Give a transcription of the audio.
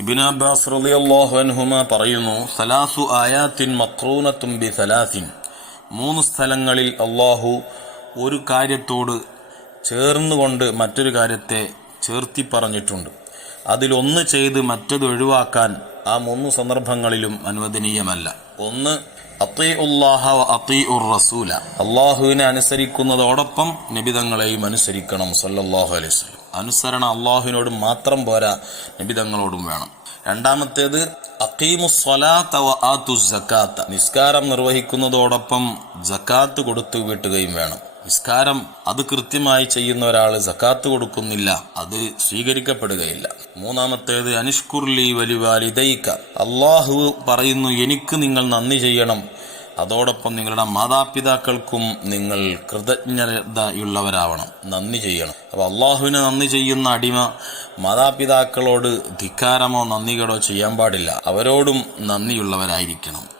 ഇബിൻ Abbas റളിയല്ലാഹു അൻഹുമ പറയുന്നു സലാസു ആയാത്തിൻ മക്രൂനത്തും B സലാസിൻ മൂന്ന് സ്ഥലങ്ങളിൽ അള്ളാഹു ഒരു കാര്യത്തോട് ചേർന്നുകൊണ്ട് മറ്റൊരു കാര്യത്തെ ചേർത്തി പറഞ്ഞിട്ടുണ്ട്. അതിലൊന്ന് ചെയ്ത് മറ്റത് ഒഴിവാക്കാൻ ആ മൂന്ന് സന്ദർഭങ്ങളിലും അനുവദനീയമല്ല. ഒന്ന് അത്തീ ഉല്ലാഹ അത്തീ ഉർ റസൂല. അള്ളാഹുവിനെ അനുസരിക്കുന്നതോടൊപ്പം നിബിതങ്ങളെയും അനുസരിക്കണം സല്ലാഹു അലൈഹി അനുസരണ അള്ളാഹുവിനോട് മാത്രം പോരാ നിബിതങ്ങളോടും വേണം. രണ്ടാമത്തേത് ആത്തു സക്കാത്ത. നിസ്കാരം നിർവഹിക്കുന്നതോടൊപ്പം ജക്കാത്ത് കൊടുത്തു വീട്ടുകയും വേണം. നിസ്കാരം അത് കൃത്യമായി ചെയ്യുന്ന ഒരാൾ ജക്കാത്ത് കൊടുക്കുന്നില്ല അത് സ്വീകരിക്കപ്പെടുകയില്ല. മൂന്നാമത്തേത് അനിഷ്കുർലി വലിവാലിദൈക്ക അള്ളാഹു പറയുന്നു എനിക്ക് നിങ്ങൾ നന്ദി ചെയ്യണം. അതോടൊപ്പം നിങ്ങളുടെ മാതാപിതാക്കൾക്കും നിങ്ങൾ കൃതജ്ഞതയുള്ളവരാവണം. നന്ദി ചെയ്യണം. അപ്പോൾ അള്ളാഹുവിന് നന്ദി ചെയ്യുന്ന അടിമ മാതാപിതാക്കളോട് ധിക്കാരമോ നന്ദികളോ ചെയ്യാൻ പാടില്ല. അവരോടും നന്ദിയുള്ളവരായിരിക്കണം.